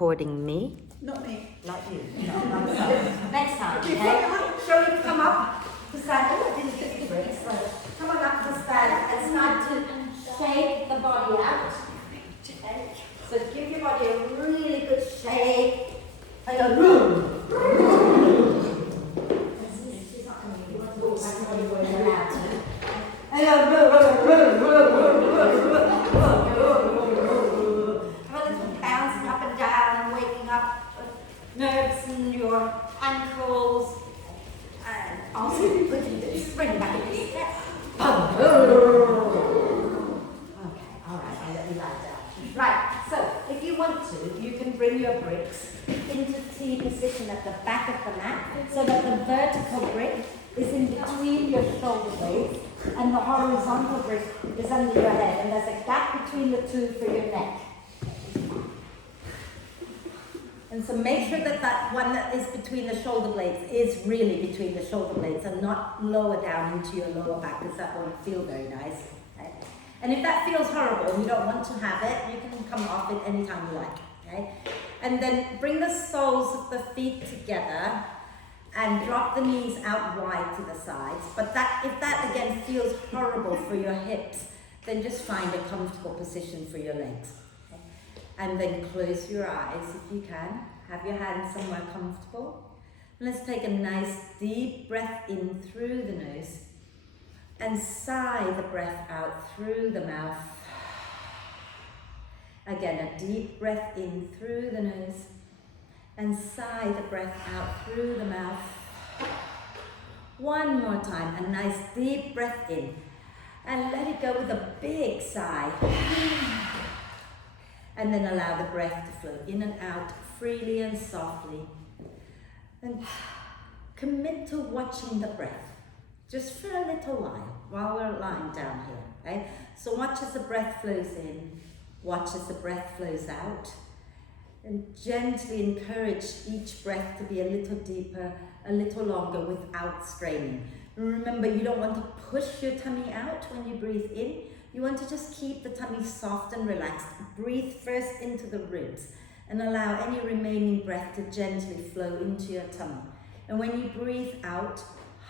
Recording me? Not me. Not you. No, myself. Next time, okay? Shall we come up to stand? Oh, I didn't get the break. So come on up to stand and start to shake the body out. Okay? So give your body a really good shake. And go. She's not going to walk back the body when you're out. And bouncing up and down and waking up nerves in your ankles, and also putting the spring back in your step. Okay, alright, I'll let you lie down. Right, so if you want to, you can bring your bricks into T position at the back of the mat, so that the vertical brick is in between your shoulder blades and the horizontal brick is under your head, and there's a gap between the two for your neck. And so make sure that that one that is between the shoulder blades is really between the shoulder blades and not lower down into your lower back, because that won't feel very nice. Okay? And if that feels horrible and you don't want to have it, you can come off it anytime you like. Okay? And then bring the soles of the feet together and drop the knees out wide to the sides. But if that again feels horrible for your hips, then just find a comfortable position for your legs. And then close your eyes if you can. Have your hands somewhere comfortable. Let's take a nice deep breath in through the nose and sigh the breath out through the mouth. Again, a deep breath in through the nose and sigh the breath out through the mouth. One more time, a nice deep breath in and let it go with a big sigh. And then allow the breath to flow in and out freely and softly. And commit to watching the breath, just for a little while we're lying down here. Okay? So watch as the breath flows in, watch as the breath flows out, and gently encourage each breath to be a little deeper, a little longer without straining. And remember, you don't want to push your tummy out when you breathe in. You want to just keep the tummy soft and relaxed. Breathe first into the ribs and allow any remaining breath to gently flow into your tummy. And when you breathe out,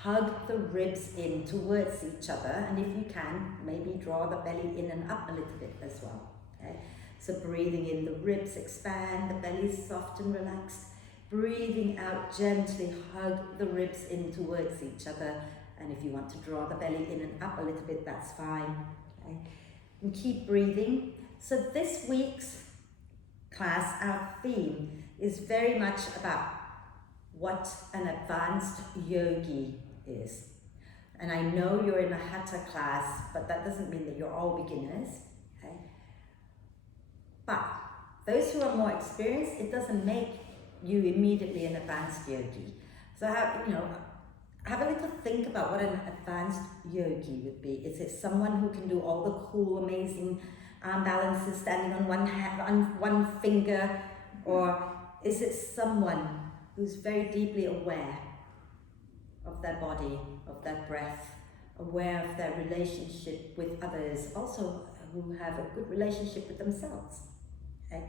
hug the ribs in towards each other. And if you can, maybe draw the belly in and up a little bit as well. Okay? So breathing in, the ribs expand, the belly is soft and relaxed. Breathing out, gently hug the ribs in towards each other. And if you want to draw the belly in and up a little bit, that's fine. Okay. And keep breathing. So this week's class, our theme is very much about what an advanced yogi is. And I know you're in a Hatha class, but that doesn't mean that you're all beginners. Okay? But those who are more experienced, it doesn't make you immediately an advanced yogi. So have a little think about what an advanced yogi would be. Is it someone who can do all the cool, amazing arm balances standing on one hand, on one finger? Or is it someone who's very deeply aware of their body, of their breath, aware of their relationship with others, also who have a good relationship with themselves? Okay?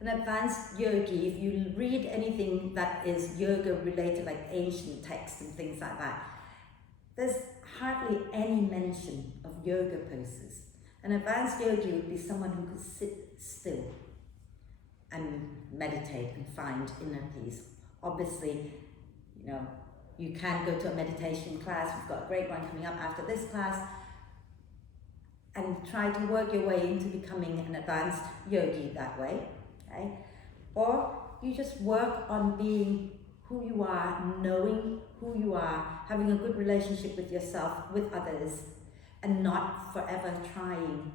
An advanced yogi, if you read anything that is yoga related, like ancient texts and things like that, there's hardly any mention of yoga poses. An advanced yogi would be someone who could sit still and meditate and find inner peace. Obviously, you can go to a meditation class. We've got a great one coming up after this class, and try to work your way into becoming an advanced yogi that way. Okay? Or you just work on being who you are, knowing who you are, having a good relationship with yourself, with others, and not forever trying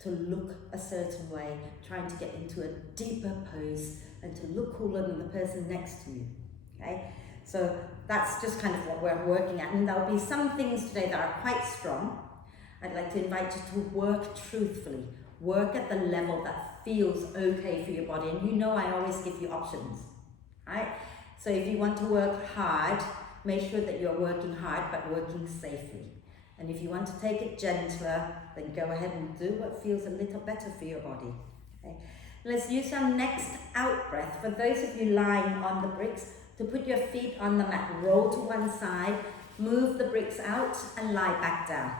to look a certain way, trying to get into a deeper pose and to look cooler than the person next to you. Okay? So that's just kind of what we're working at. And there'll be some things today that are quite strong. I'd like to invite you to work truthfully. Work at the level that feels okay for your body. And I always give you options, right? So if you want to work hard, make sure that you're working hard, but working safely. And if you want to take it gentler, then go ahead and do what feels a little better for your body. Okay? Let's use our next out breath, for those of you lying on the bricks, to put your feet on the mat, roll to one side, move the bricks out and lie back down.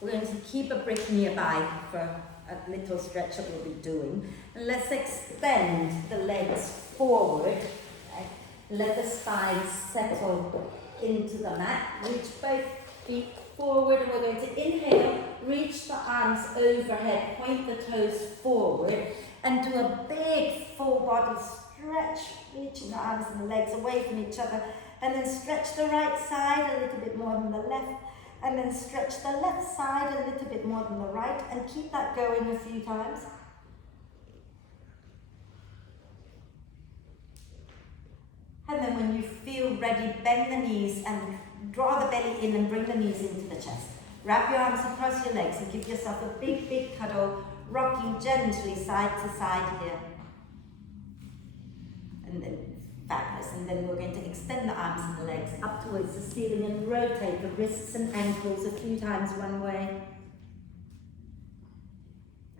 We're going to keep a brick nearby for a little stretch that we'll be doing. And let's extend the legs forward. Okay? Let the spine settle into the mat. Reach both feet forward, and we're going to inhale, reach the arms overhead, point the toes forward, and do a big full body stretch, reaching the arms and the legs away from each other, and then stretch the right side a little bit more than the left, and then stretch the left side a little bit more than the right, and keep that going a few times. And then when you feel ready, bend the knees and draw the belly in and bring the knees into the chest. Wrap your arms across your legs and give yourself a big, big cuddle, rocking gently side to side here. And then, fabulous. And then we're going to extend the arms and the legs up towards the ceiling and rotate the wrists and ankles a few times one way.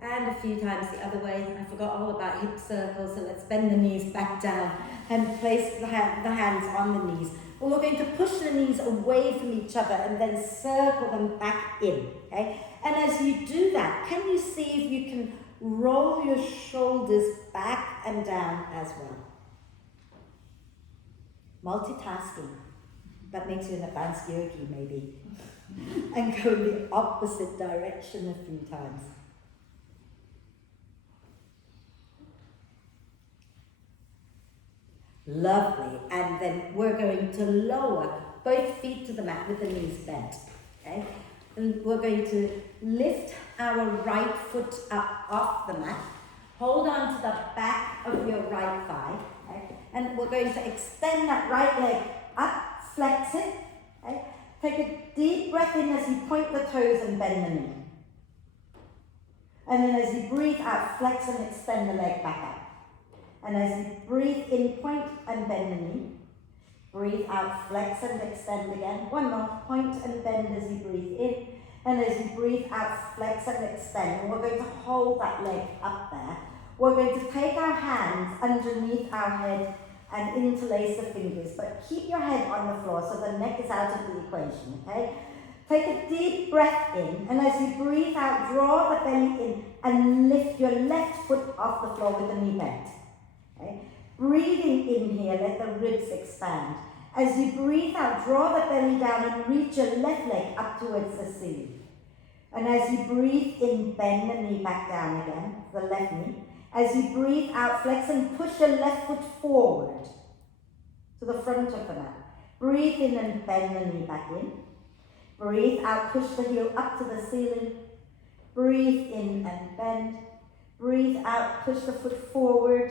And a few times the other way. I forgot all about hip circles, so let's bend the knees back down and place the hands on the knees. And we're going to push the knees away from each other and then circle them back in, okay? And as you do that, can you see if you can roll your shoulders back and down as well? Multitasking. That makes you an advanced yogi, maybe. And go in the opposite direction a few times. Lovely. And then we're going to lower both feet to the mat with the knees bent. Okay? And we're going to lift our right foot up off the mat. Hold on to the back of your right thigh. Okay? And we're going to extend that right leg up, flex it. Okay? Take a deep breath in as you point the toes and bend the knee. And then as you breathe out, flex and extend the leg back up. And as you breathe in, point and bend the knee. Breathe out, flex and extend again. One more, point and bend as you breathe in. And as you breathe out, flex and extend. And we're going to hold that leg up there. We're going to take our hands underneath our head and interlace the fingers. But keep your head on the floor so the neck is out of the equation, okay? Take a deep breath in, and as you breathe out, draw the belly in and lift your left foot off the floor with the knee bent. Okay? Breathing in here, let the ribs expand. As you breathe out, draw the belly down and reach your left leg up towards the ceiling. And as you breathe in, bend the knee back down again, the left knee. As you breathe out, flex and push your left foot forward to the front of the mat. Breathe in and bend the knee back in. Breathe out, push the heel up to the ceiling. Breathe in and bend. Breathe out, push the foot forward.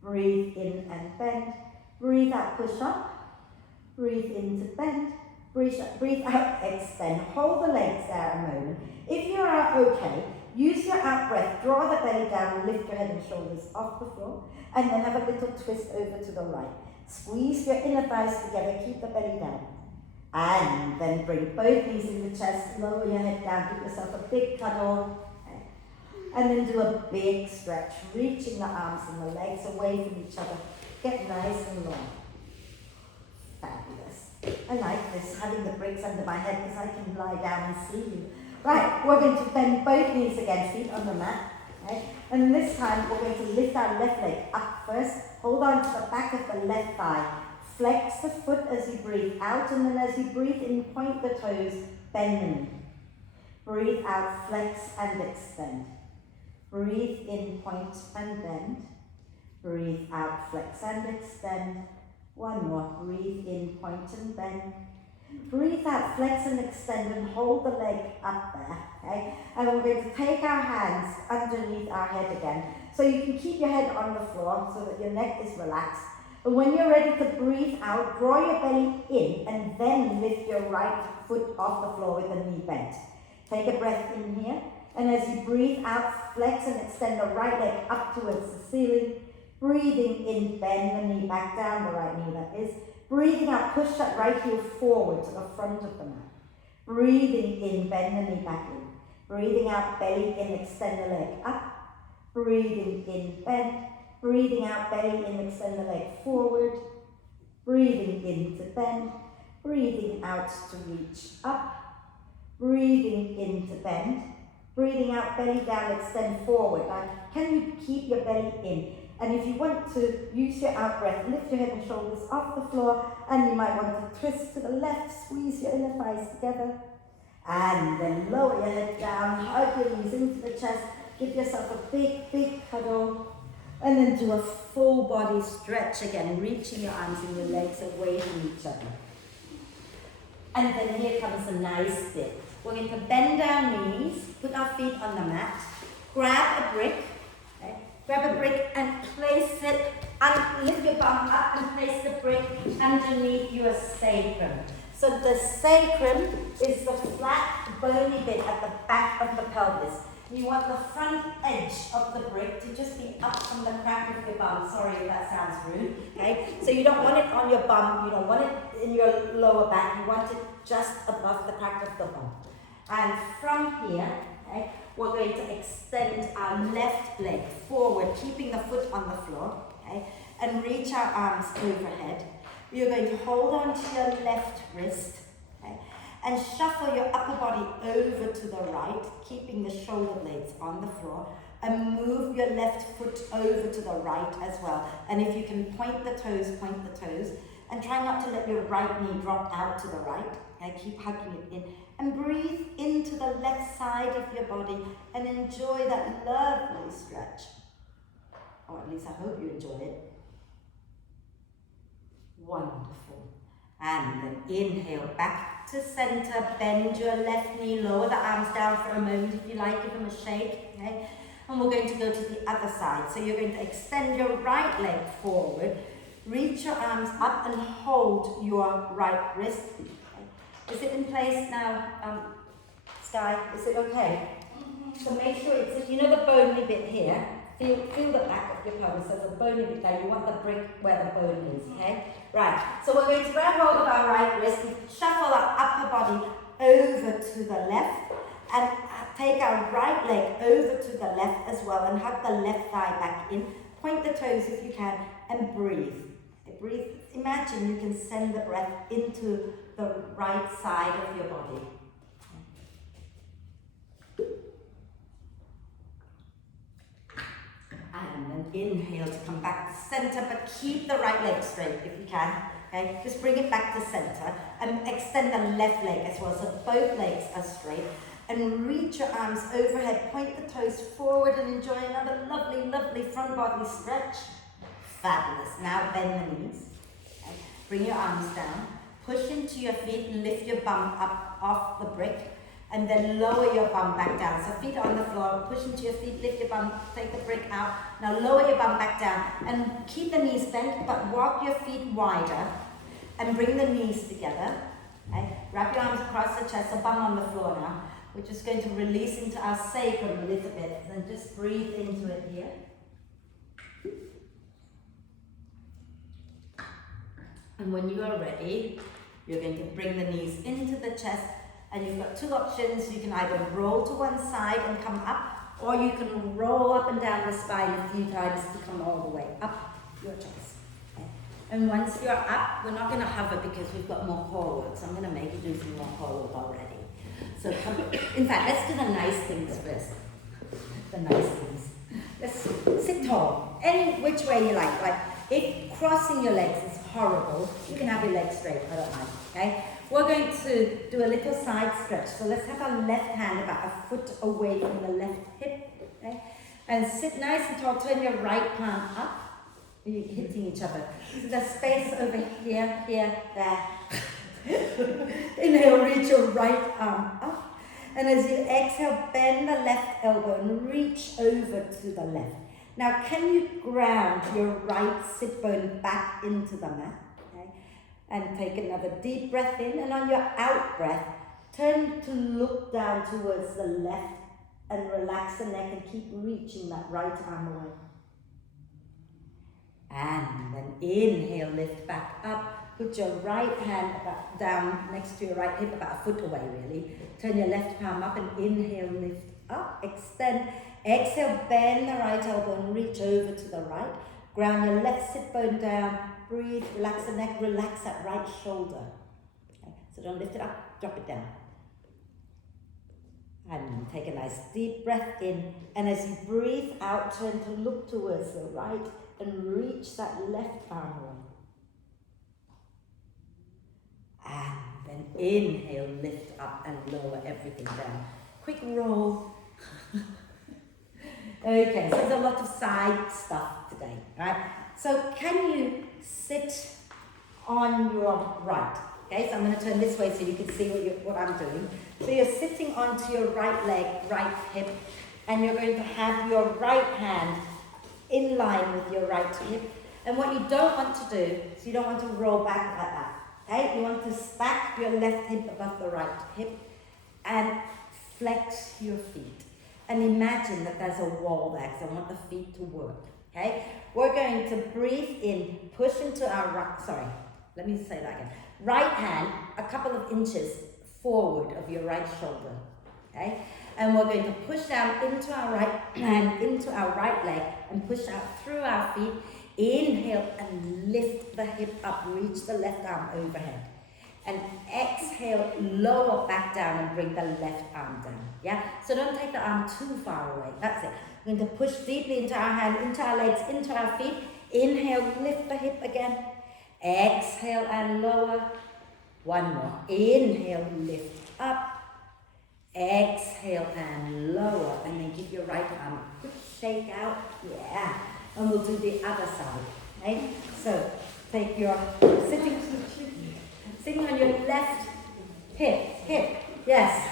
Breathe in and bend. Breathe out, push up. Breathe in to bend. Breathe out, extend. Hold the legs there a moment. If you are okay, use your out breath. Draw the belly down, lift your head and shoulders off the floor. And then have a little twist over to the right. Squeeze your inner thighs together, keep the belly down. And then bring both knees in the chest, lower your head down, give yourself a big cuddle. And then do a big stretch, reaching the arms and the legs away from each other. Get nice and long. Fabulous. I like this, having the bricks under my head because I can lie down and see you. Right, we're going to bend both knees again, feet on the mat. Okay? And this time we're going to lift our left leg up first. Hold on to the back of the left thigh. Flex the foot as you breathe out, and then as you breathe in, point the toes, bend the knee. Breathe out, flex and extend. Breathe in, point and bend. Breathe out, flex and extend. One more. Breathe in, point and bend. Breathe out, flex and extend, and hold the leg up there. Okay? And we're going to take our hands underneath our head again. So you can keep your head on the floor so that your neck is relaxed. And when you're ready to breathe out, draw your belly in and then lift your right foot off the floor with the knee bent. Take a breath in here. And as you breathe out, flex and extend the right leg up towards the ceiling. Breathing in, bend the knee back down, the right knee that is. Breathing out, push that right heel forward to the front of the mat. Breathing in, bend the knee back in. Breathing out, belly in, extend the leg up. Breathing in, bend. Breathing out, belly in, extend the leg forward. Breathing in to bend. Breathing out to reach up. Breathing in to bend. Breathing out, belly down, extend forward. Like, can you keep your belly in? And if you want to use your out breath, lift your head and shoulders off the floor, and you might want to twist to the left, squeeze your inner thighs together, and then lower your head down, hug your knees into the chest, give yourself a big, big cuddle, and then do a full body stretch again, reaching your arms and your legs away from each other. And then here comes a nice dip. We're going to bend our knees, put our feet on the mat, grab a brick, okay? Grab a brick and place it, and lift your bum up and place the brick underneath your sacrum. So the sacrum is the flat, bony bit at the back of the pelvis. You want the front edge of the brick to just be up from the crack of your bum. Sorry if that sounds rude, okay? So you don't want it on your bum, you don't want it in your lower back, you want it just above the crack of the bum. And from here, okay, we're going to extend our left leg forward, keeping the foot on the floor, okay, and reach our arms overhead. You're going to hold on to your left wrist, okay, and shuffle your upper body over to the right, keeping the shoulder blades on the floor, and move your left foot over to the right as well. And if you can point the toes, and try not to let your right knee drop out to the right. Okay, keep hugging it in. And breathe into the left side of your body and enjoy that lovely stretch. Or at least I hope you enjoy it. Wonderful. And then inhale back to center, bend your left knee, lower the arms down for a moment if you like, give them a shake. Okay? And we're going to go to the other side. So you're going to extend your right leg forward, reach your arms up and hold your right wrist. Okay? Is it in place now, Sky? Is it okay? Mm-hmm. So make sure it's, you know the bony bit here? Feel the back of your pelvis. There's a bony bit there. You want the brick where the bone is, okay? Right, so we're going to grab hold of our right wrist and shuffle our upper body over to the left and take our right leg over to the left as well and hug the left thigh back in. Point the toes if you can and breathe. Breathe. Imagine you can send the breath into the right side of your body. And then inhale to come back to center, but keep the right leg straight if you can. Okay, just bring it back to center and extend the left leg as well, so both legs are straight. And reach your arms overhead, point the toes forward and enjoy another lovely, lovely front body stretch. Fabulous. Now bend the knees. Okay. Bring your arms down. Push into your feet and lift your bum up off the brick. And then lower your bum back down. So feet on the floor, push into your feet, lift your bum, take the brick out. Now lower your bum back down and keep the knees bent, but walk your feet wider and bring the knees together. Okay? Wrap your arms across the chest, so bum on the floor now. We're just going to release into our sacrum a little bit and just breathe into it here. And when you are ready, you're going to bring the knees into the chest. And you've got two options. You can either roll to one side and come up, or you can roll up and down the spine a few times to come all the way up. Your choice. Okay. And once you're up, we're not going to hover because we've got more core work. So I'm going to make you do some more core work already. So come, in fact, let's do the nice things first. The nice things. Let's sit tall, any which way you like. Like if crossing your legs is horrible, you can have your legs straight. I don't mind. Okay. We're going to do a little side stretch. So let's have our left hand about a foot away from the left hip. Okay? And sit nice and tall. Turn your right palm up. You're hitting each other. So there's space over here, here, there. Inhale, reach your right arm up. And as you exhale, bend the left elbow and reach over to the left. Now, can you ground your right sit bone back into the mat? And take another deep breath in, and on your out breath, turn to look down towards the left and relax the neck and keep reaching that right arm away. And then inhale, lift back up, put your right hand down next to your right hip, about a foot away really. Turn your left palm up and inhale, lift up, extend. Exhale, bend the right elbow and reach over to the right. Ground your left sit bone down, breathe, relax the neck, relax that right shoulder. Okay. So don't lift it up, drop it down. And take a nice deep breath in, and as you breathe out, turn to look towards the right and reach that left arm away. And then inhale, lift up and lower everything down. Quick roll. Okay, so there's a lot of side stuff today, right? So can you sit on your right? Okay, so I'm going to turn this way so you can see what I'm doing. So you're sitting onto your right leg, right hip, and you're going to have your right hand in line with your right hip. And what you don't want to do is you don't want to roll back like that. Okay, you want to stack your left hip above the right hip and flex your feet. And imagine that there's a wall there, because I want the feet to work. Okay, we're going to breathe in, push into our right, sorry, let me say that again. Right hand a couple of inches forward of your right shoulder, okay? And we're going to push down into our right hand, into our right leg, and push out through our feet. Inhale and lift the hip up, reach the left arm overhead. And exhale, lower back down and bring the left arm down, yeah? So don't take the arm too far away, that's it. We're going to push deeply into our hand, into our legs, into our feet. Inhale, lift the hip again. Exhale and lower. One more. Inhale, lift up. Exhale and lower. And then give your right arm a quick shake out. Yeah. And we'll do the other side. Right? So take your sitting on your left hip. Yes.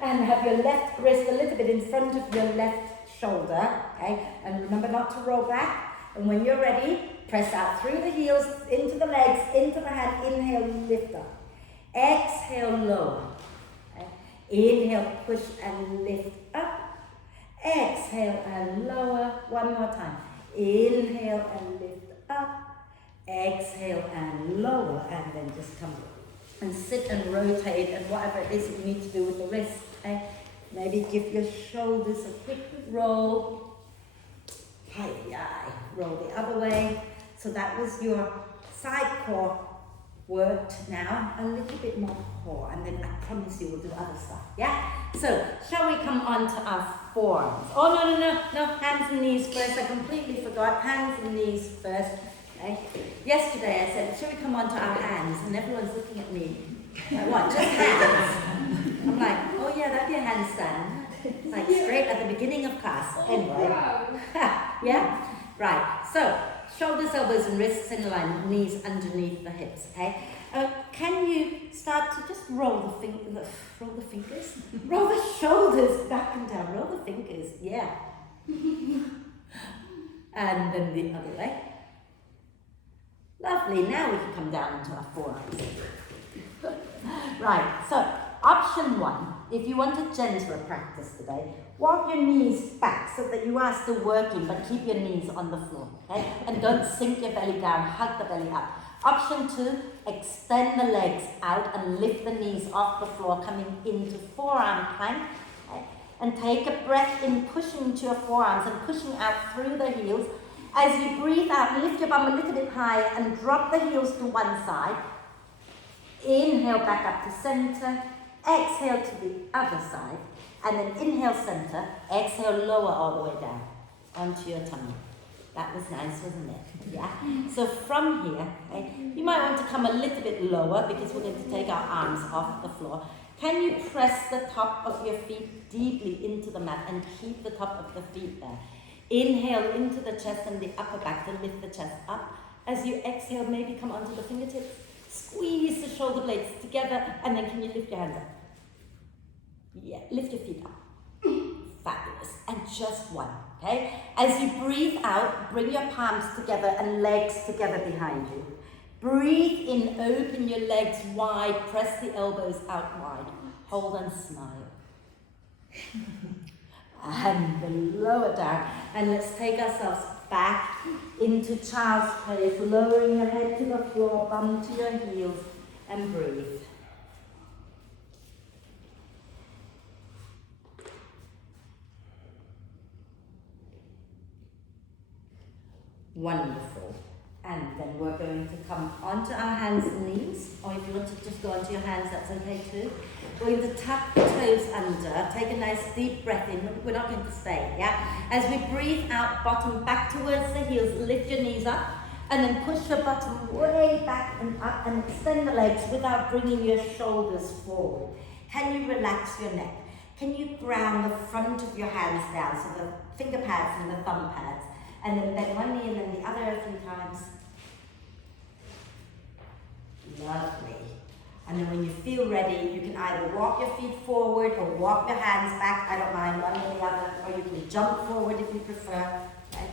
And have your left wrist a little bit in front of your left shoulder. Okay? And remember not to roll back. And when you're ready, press out through the heels, into the legs, into the hand. Inhale, lift up. Exhale, lower. Okay. Inhale, push and lift up. Exhale and lower. One more time. Inhale and lift up. Exhale and lower. And then just come and sit and rotate and whatever it is you need to do with the wrist. Okay. Maybe give your shoulders a quick roll. Roll the other way. So that was your side core worked. Now a little bit more core, and then I promise you we'll do other stuff. Yeah? So shall we come on to our forearms? Oh no, hands and knees first. I completely forgot. Hands and knees first. Okay? Yesterday I said, shall we come on to our hands? And everyone's looking at me. Like, what, just hands? I'm like, oh yeah, that'd be a handstand. Like straight at the beginning of class. Anyway. Yeah? Right. So, shoulders, elbows and wrists in line, knees underneath the hips, okay? Can you start to just roll the fingers? Roll the shoulders back and down. Roll the fingers, yeah. And then the other way. Lovely. Now we can come down into our forearms. Right. So, option one. If you want a gentler practice today, walk your knees back so that you are still working, but keep your knees on the floor, okay? And don't sink your belly down, hug the belly up. Option two, extend the legs out and lift the knees off the floor, coming into forearm plank, okay? And take a breath in, pushing into your forearms and pushing out through the heels. As you breathe out, lift your bum a little bit higher and drop the heels to one side. Inhale back up to center. Exhale to the other side, and then inhale center, exhale lower all the way down onto your tummy. That was nice, wasn't it? Yeah? So from here, okay, you might want to come a little bit lower because we're going to take our arms off the floor. Can you press the top of your feet deeply into the mat and keep the top of the feet there? Inhale into the chest and the upper back to lift the chest up. As you exhale, maybe come onto the fingertips. Squeeze the shoulder blades together, and then can you lift your hands up? Yeah, lift your feet up. Fabulous. And just one, okay? As you breathe out, bring your palms together and legs together behind you. Breathe in, open your legs wide, press the elbows out wide. Hold and smile. And then lower down. And let's take ourselves back into child's pose, lowering your head to the floor, bum to your heels, and breathe. Wonderful. And then we're going to come onto our hands and knees, or if you want to just go onto your hands, that's okay too. We're going to tuck the toes under, take a nice deep breath in. We're not going to stay, yeah? As we breathe out, bottom back towards the heels, lift your knees up, and then push your bottom way back and up, and extend the legs without bringing your shoulders forward. Can you relax your neck? Can you ground the front of your hands down, so the finger pads and the thumb pads? And then bend one knee and then the other a few times. Lovely. And then when you feel ready, you can either walk your feet forward or walk your hands back. I don't mind, one or the other. Or you can jump forward if you prefer. Okay.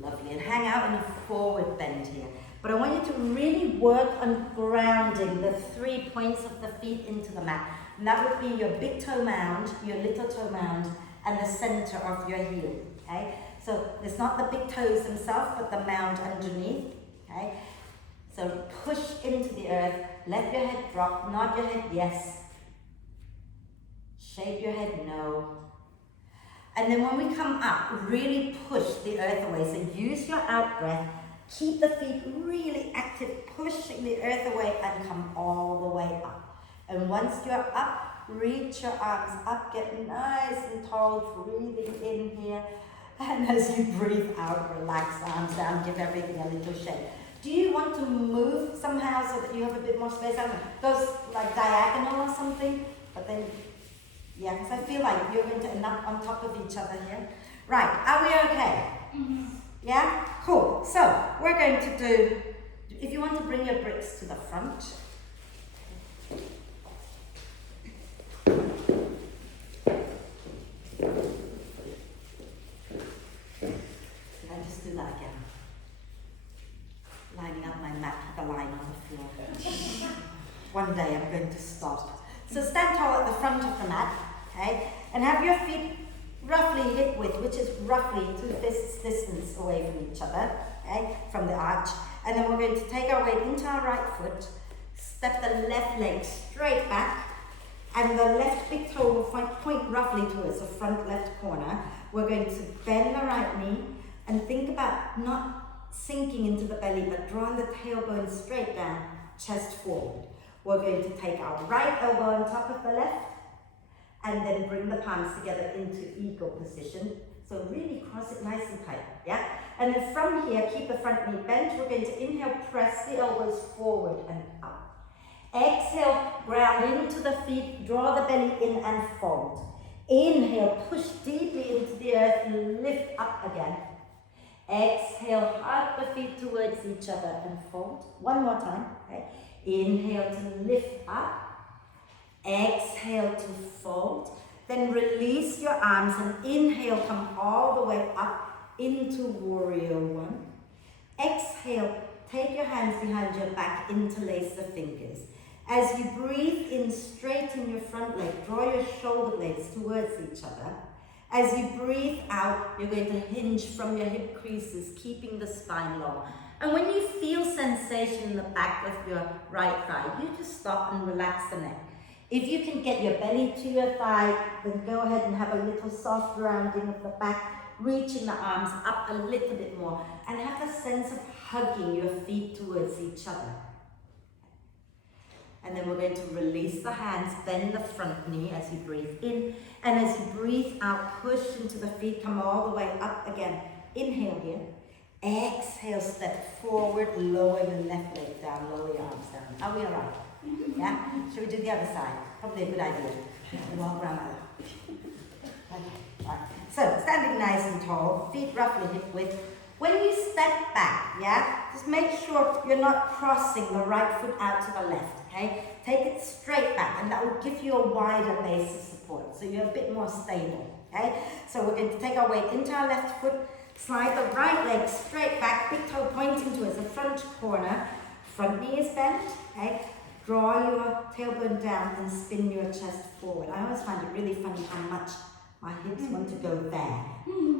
Lovely. And hang out in a forward bend here. But I want you to really work on grounding the 3 points of the feet into the mat. And that would be your big toe mound, your little toe mound, and the center of your heel. Okay? So it's not the big toes themselves, but the mound underneath, okay? So push into the earth, let your head drop, nod your head yes, shake your head no. And then when we come up, really push the earth away. So use your out breath, keep the feet really active, pushing the earth away and come all the way up. And once you're up, reach your arms up, get nice and tall, breathing in here. And as you breathe out, relax arms down, give everything a little shake. Do you want to move somehow so that you have a bit more space? I don't know, goes like diagonal or something, but then, yeah, because I feel like you're going to end up on top of each other here. Right, are we okay? Mm-hmm. Yeah? Cool. So, we're going to do, if you want to bring your bricks to the front. Lining up my mat with a line on the floor. One day I'm going to stop. So stand tall at the front of the mat, okay? And have your feet roughly hip width, which is roughly 2 fists distance away from each other, okay? From the arch. And then we're going to take our weight into our right foot, step the left leg straight back, and the left big toe will point roughly towards the front left corner. We're going to bend the right knee and think about not sinking into the belly, but drawing the tailbone straight down, chest forward. We're going to take our right elbow on top of the left, and then bring the palms together into eagle position. So really cross it nice and tight, yeah? And then from here, keep the front knee bent. We're going to inhale, press the elbows forward and up. Exhale, ground into the feet, draw the belly in and fold. Inhale, push deeply into the earth and lift up again. Exhale, hug the feet towards each other and fold. One more time. Okay. Inhale to lift up. Exhale to fold. Then release your arms and inhale, come all the way up into warrior one. Exhale, take your hands behind your back, interlace the fingers. As you breathe in, straighten your front leg, draw your shoulder blades towards each other. As you breathe out, you're going to hinge from your hip creases, keeping the spine long. And when you feel sensation in the back of your right thigh, you just stop and relax the neck. If you can get your belly to your thigh, then go ahead and have a little soft rounding of the back, reaching the arms up a little bit more, and have a sense of hugging your feet towards each other. And then we're going to release the hands, bend the front knee as you breathe in. And as you breathe out, push into the feet, come all the way up again. Inhale here. Exhale, step forward, lower the left leg down, lower your arms down. Are we all right? Yeah? Should we do the other side? Probably a good idea. Walk around that way. Okay, right. So, standing nice and tall, feet roughly hip width. When you step back, yeah, just make sure you're not crossing the right foot out to the left, okay? Take it straight back, and that will give you a wider base of support, so you're a bit more stable, okay? So we're going to take our weight into our left foot, slide the right leg straight back, big toe pointing towards the front corner, front knee is bent, okay? Draw your tailbone down and spin your chest forward. I always find it really funny how much My hips want to go there,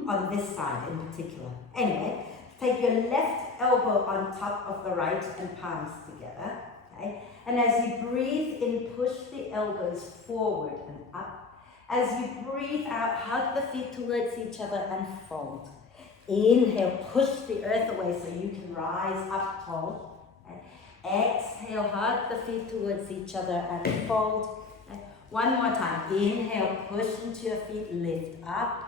on this side in particular. Anyway, take your left elbow on top of the right and palms together. Okay? And as you breathe in, push the elbows forward and up. As you breathe out, hug the feet towards each other and fold. Inhale, push the earth away so you can rise up tall. Okay? Exhale, hug the feet towards each other and fold. Okay? One more time. Inhale, push into your feet, lift up.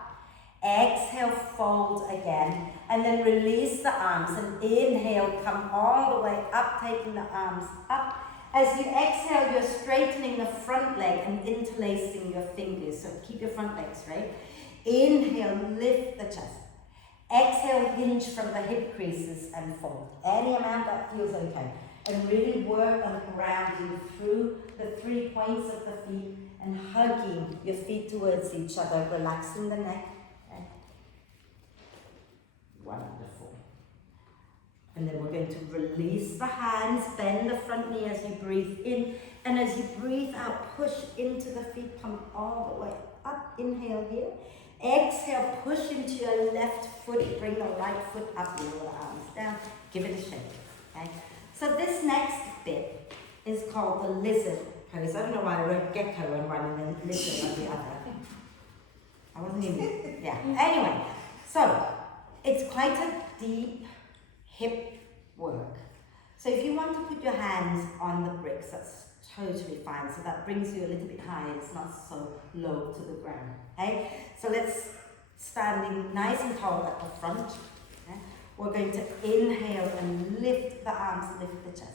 Exhale, fold again. And then release the arms. And inhale, come all the way up, taking the arms up. As you exhale, you're straightening the front leg and interlacing your fingers. So keep your front leg straight. Inhale, lift the chest. Exhale, hinge from the hip creases and fold. Any amount that feels okay. And really work on grounding through the 3 points of the feet and hugging your feet towards each other, relaxing the neck. Okay. Wonderful. And then we're going to release the hands, bend the front knee as you breathe in. And as you breathe out, push into the feet, come all the way up. Inhale here. Exhale, push into your left foot, bring the right foot up, lower the arms down, give it a shake. Okay? So this next bit is called the lizard pose. I don't know why I wrote gecko on one and then lizard on the other. I wasn't even, yeah. Anyway, so it's quite a deep hip work. So if you want to put your hands on the bricks, that's totally fine. So that brings you a little bit higher. It's not so low to the ground. Okay? So let's standing nice and tall at the front. Okay? We're going to inhale and lift the arms, lift the chest.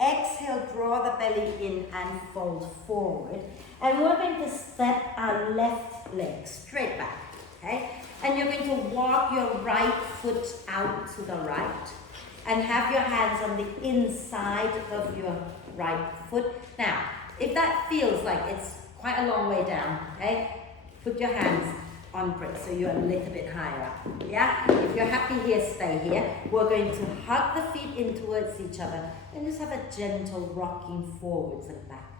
Exhale, draw the belly in and fold forward. And we're going to step our left leg straight back. Okay? And you're going to walk your right foot out to the right. And have your hands on the inside of your right foot. Now, if that feels like it's quite a long way down, okay, put your hands on bricks so you're a little bit higher up. Yeah? If you're happy here, stay here. We're going to hug the feet in towards each other and just have a gentle rocking forwards and back.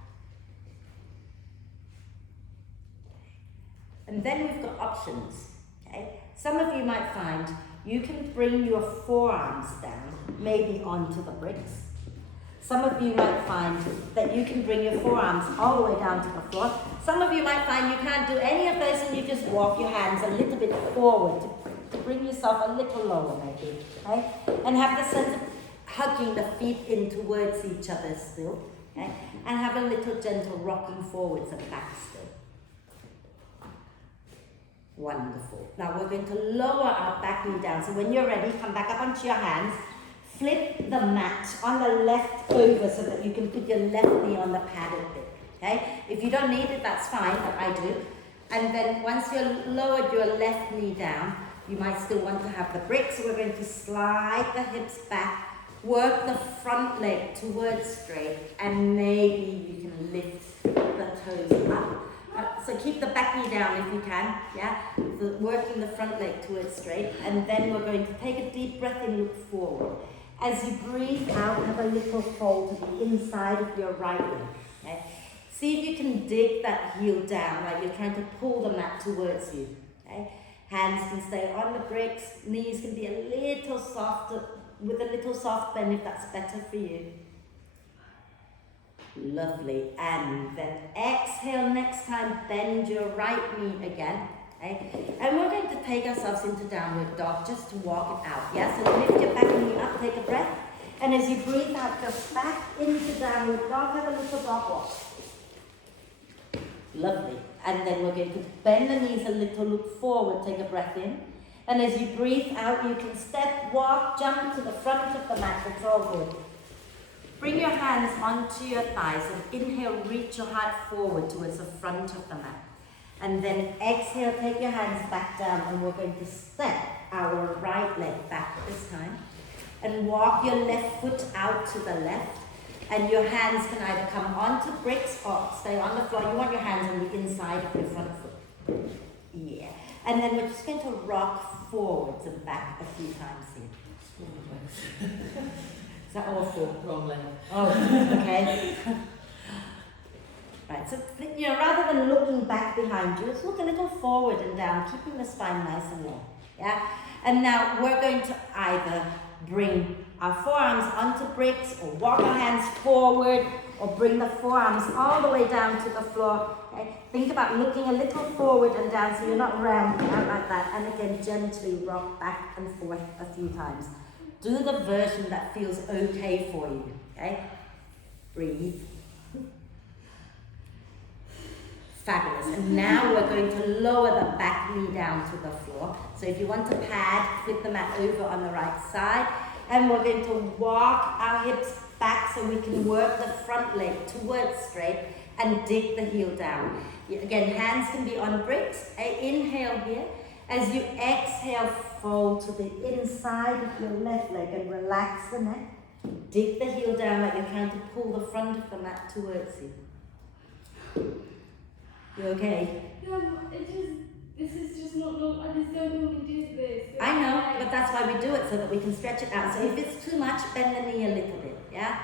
And then we've got options. Okay? Some of you might find you can bring your forearms down, maybe onto the bricks. Some of you might find that you can bring your forearms all the way down to the floor. Some of you might find you can't do any of those and you just walk your hands a little bit forward to bring yourself a little lower maybe. Okay? And have the sense of hugging the feet in towards each other still. Okay? And have a little gentle rocking forwards and back still. Wonderful. Now we're going to lower our back knee down. So when you're ready, come back up onto your hands. Flip the mat on the left over so that you can put your left knee on the padded bit. Okay? If you don't need it, that's fine, but I do. And then once you've lowered your left knee down, you might still want to have the bricks. So we're going to slide the hips back, work the front leg towards straight, and maybe you can lift the toes up. So keep the back knee down if you can, yeah? So working the front leg towards straight, and then we're going to take a deep breath in, look forward. As you breathe out, have a little fold to the inside of your right leg, okay? See if you can dig that heel down, like you're trying to pull the mat towards you, okay? Hands can stay on the bricks, knees can be a little softer, with a little soft bend if that's better for you. Lovely. And then exhale next time, bend your right knee again. Okay? And we're going to take ourselves into downward dog just to walk it out. Yeah? So lift your back knee up, take a breath. And as you breathe out, go back into downward dog, have a little dog walk. Lovely. And then we're going to bend the knees a little, look forward, take a breath in. And as you breathe out, you can step, walk, jump to the front of the mat. It's all good. Bring your hands onto your thighs and inhale, reach your heart forward towards the front of the mat. And then exhale, take your hands back down and we're going to step our right leg back this time. And walk your left foot out to the left. And your hands can either come onto bricks or stay on the floor. You want your hands on the inside of your front foot. Yeah. And then we're just going to rock forwards and back a few times here. Is that awful? Wrong leg. Oh, okay. Right, so rather than looking back behind you, just look a little forward and down, keeping the spine nice and long. Yeah? And now we're going to either bring our forearms onto bricks or walk our hands forward or bring the forearms all the way down to the floor. Okay? Think about looking a little forward and down so you're not rounding out like that. And again, gently rock back and forth a few times. Do the version that feels okay for you. Okay? Breathe. Fabulous. And now we're going to lower the back knee down to the floor. So if you want to pad, flip the mat over on the right side. And we're going to walk our hips back so we can work the front leg towards straight and dig the heel down. Again, hands can be on bricks. Inhale here. As you exhale, fold to the inside of your left leg and relax the neck. Dig the heel down like you're trying to pull the front of the mat towards you. You okay? No, this is just not normal. I just don't normally do this. I know, but that's why we do it, so that we can stretch it out. So if it's too much, bend the knee a little bit, yeah?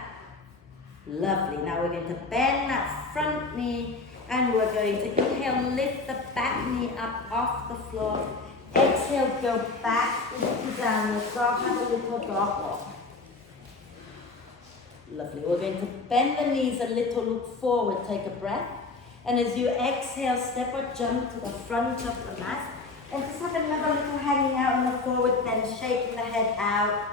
Lovely. Now we're going to bend that front knee, and we're going to inhale, lift the back knee up off the floor. Exhale, go back into downward dog, have a little dog walk. Lovely. We're going to bend the knees a little, look forward, take a breath. And as you exhale, step or jump to the front of the mat. And just have another little hanging out on the forward bend, shaking the head out.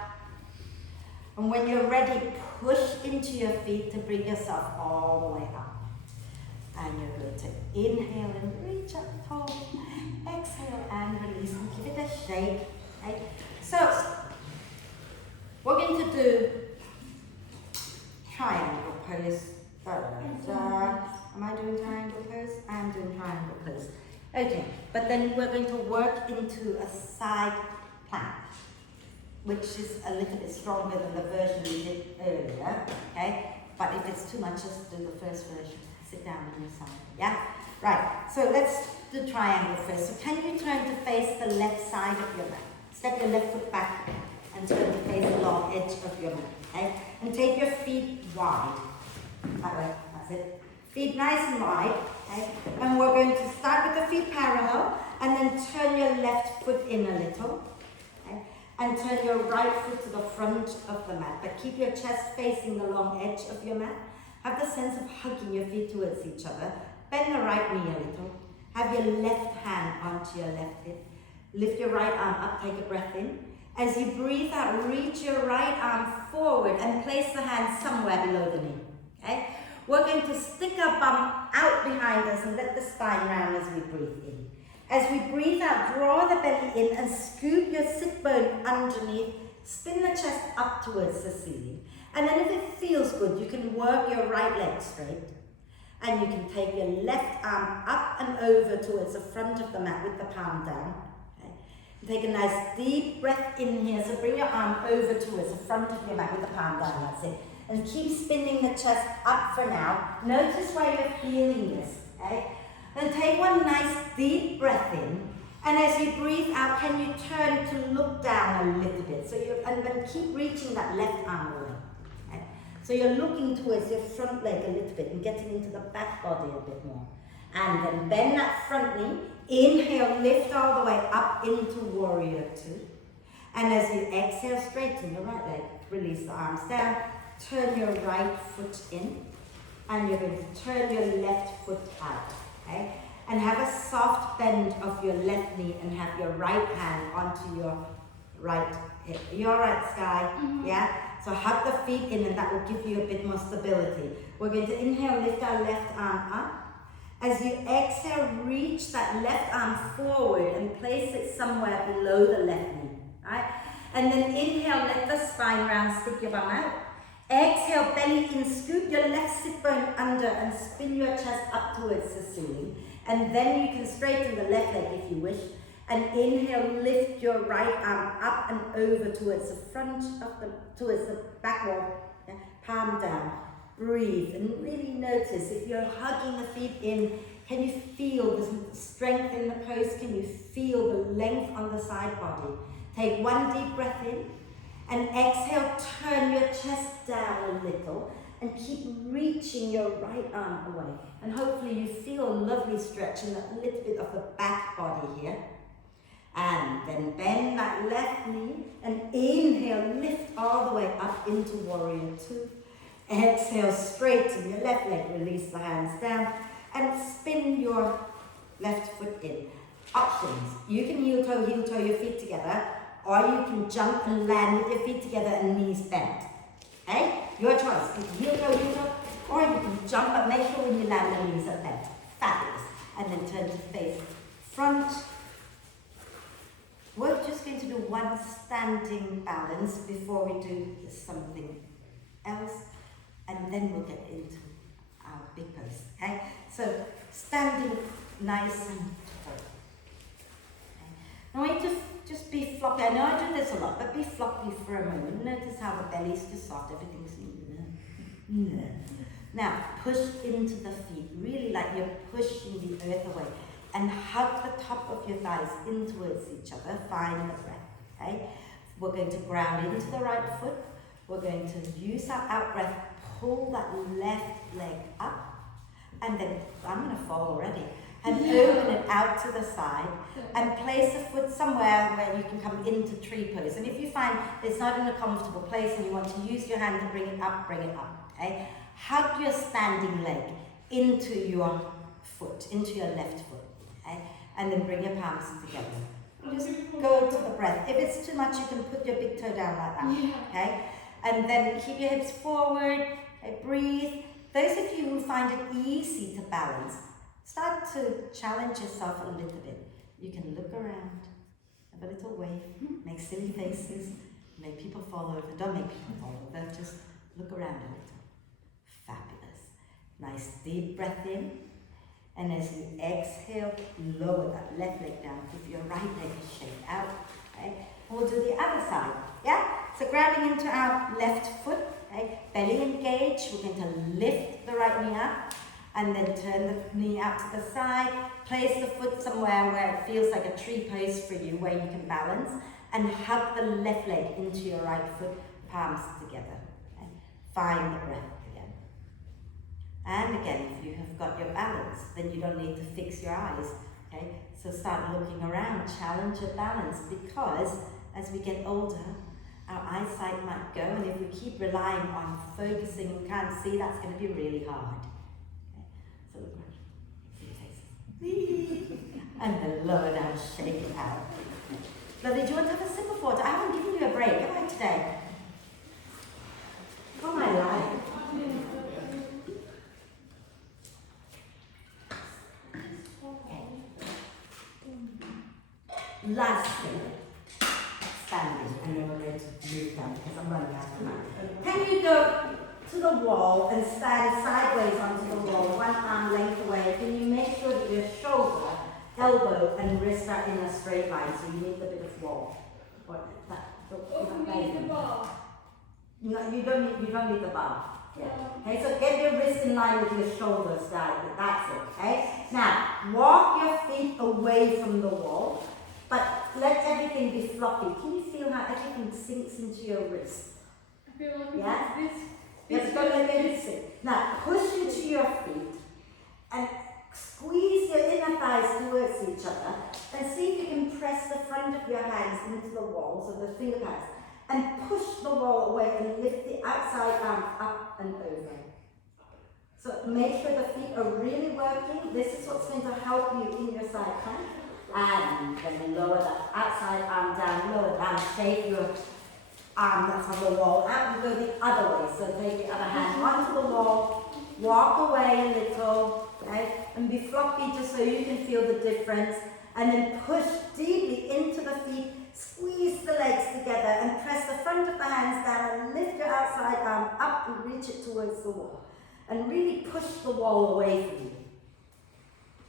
And when you're ready, push into your feet to bring yourself all the way up. And you're going to inhale and reach up tall. Exhale and release and give it a shake. Okay? So, we're going to do triangle pose. Am I doing triangle pose? I am doing triangle pose. Okay, but then we're going to work into a side plank, which is a little bit stronger than the version we did earlier, okay? But if it's too much, just do the first version. Sit down on your side, yeah? Right, so let's do triangle first. So can you turn to face the left side of your mat? Step your left foot back and turn to face the long edge of your mat, okay? And take your feet wide. That way, that's it. Feet nice and wide, okay? And we're going to start with the feet parallel and then turn your left foot in a little, okay? And turn your right foot to the front of the mat, but keep your chest facing the long edge of your mat. Have the sense of hugging your feet towards each other. Bend the right knee a little. Have your left hand onto your left hip. Lift your right arm up, take a breath in. As you breathe out, reach your right arm forward and place the hand somewhere below the knee, okay? We're going to stick our bum out behind us and let the spine round as we breathe in. As we breathe out, draw the belly in and scoop your sit bone underneath. Spin the chest up towards the ceiling. And then if it feels good, you can work your right leg straight. And you can take your left arm up and over towards the front of the mat with the palm down. Okay. Take a nice deep breath in here. So bring your arm over towards the front of your mat with the palm down. That's it. And keep spinning the chest up for now. Notice where you're feeling this, okay? And take one nice deep breath in. And as you breathe out, can you turn to look down a little bit? And then keep reaching that left arm away. Okay? So you're looking towards your front leg a little bit and getting into the back body a bit more. And then bend that front knee. Inhale, lift all the way up into warrior two. And as you exhale, straighten your right leg. Release the arms down. Turn your right foot in, and you're going to turn your left foot out, okay? And have a soft bend of your left knee and have your right hand onto your right hip. You're all right, Sky? Yeah? So hug the feet in and that will give you a bit more stability. We're going to inhale, lift our left arm up. As you exhale, reach that left arm forward and place it somewhere below the left knee, right? And then inhale, let the spine round, stick your bum out. Exhale, belly in, scoop your left sit bone under and spin your chest up towards the ceiling. And then you can straighten the left leg if you wish. And inhale, lift your right arm up and over towards the front of towards the back wall. Yeah. Palm down. Breathe and really notice if you're hugging the feet in, can you feel the strength in the pose? Can you feel the length on the side body? Take one deep breath in. And exhale, turn your chest down a little and keep reaching your right arm away. And hopefully you feel a lovely stretch in that little bit of the back body here. And then bend that left knee and inhale, lift all the way up into warrior two. Exhale, straighten your left leg, release the hands down and spin your left foot in. Options. You can heel toe your feet together, or you can jump and land with your feet together and knees bent. Okay? Your choice. You can heel toe, or you can jump, but make sure when you land the knees are bent. Fabulous. And then turn to face front. We're just going to do one standing balance before we do something else, and then we'll get into our big pose. Okay? So standing nice and tall. Okay? Now I want you to just be floppy. I know I do this a lot, but be floppy for a moment. Notice how the belly's just soft, everything's Now push into the feet, really like you're pushing the earth away. And hug the top of your thighs in towards each other. Find the breath. Okay? We're going to ground into the right foot. We're going to use our out breath, pull that left leg up, and then I'm going to fall already. And open it out to the side, and place a foot somewhere where you can come into tree pose. And if you find it's not in a comfortable place and you want to use your hand to bring it up, bring it up. Okay? Hug your standing leg into your foot, into your left foot. Okay? And then bring your palms together. Just go to the breath. If it's too much, you can put your big toe down like that. Okay? And then keep your hips forward. Okay? Breathe. Those of you who find it easy to balance, start to challenge yourself a little bit. You can look around, have a little wave, make silly faces, make people fall over. Don't make people fall over. Just look around a little. Fabulous. Nice deep breath in. And as you exhale, lower that left leg down. Give your right leg a shake out. Okay? And we'll do the other side. Yeah? So grounding into our left foot. Okay? Belly engaged. We're going to lift the right knee up. And then turn the knee out to the side. Place the foot somewhere where it feels like a tree pose for you, where you can balance. And hug the left leg into your right foot. Palms together. Okay? Find the breath. And again, if you have got your balance, then you don't need to fix your eyes, okay? So start looking around, challenge your balance, because as we get older, our eyesight might go, and if we keep relying on focusing, we can't see, that's going to be really hard. Okay? So look around, see your face. And then lower down, shake it out. Lovely, do you want to have a sip of water? I haven't given you a break, have I, today? Oh my life. Last thing, standing, and then we're going to move down because I'm running out of time. Can you go to the wall and stand sideways onto the wall, one arm length away? Can you make sure that your shoulder, elbow, and wrist are in a straight line, so you need a bit of wall? The bar. No, you don't need the bar. Yeah. Okay, so get your wrist in line with your shoulders down. That's it. Okay. Now walk your feet away from the wall. But let everything be floppy. Can you feel how everything sinks into your wrist? I feel like yeah? this don't let it sink. Now push into your feet and squeeze your inner thighs towards each other, and see if you can press the front of your hands into the wall, so the finger pads, and push the wall away and lift the outside arm up and over. So make sure the feet are really working. This is what's going to help you in your side plank. And then lower that outside arm down, lower down, shake your arm that's on the wall out and go the other way. So take the other hand onto the wall, walk away a little, okay, and be floppy just so you can feel the difference. And then push deeply into the feet, squeeze the legs together and press the front of the hands down and lift your outside arm up and reach it towards the wall. And really push the wall away from you.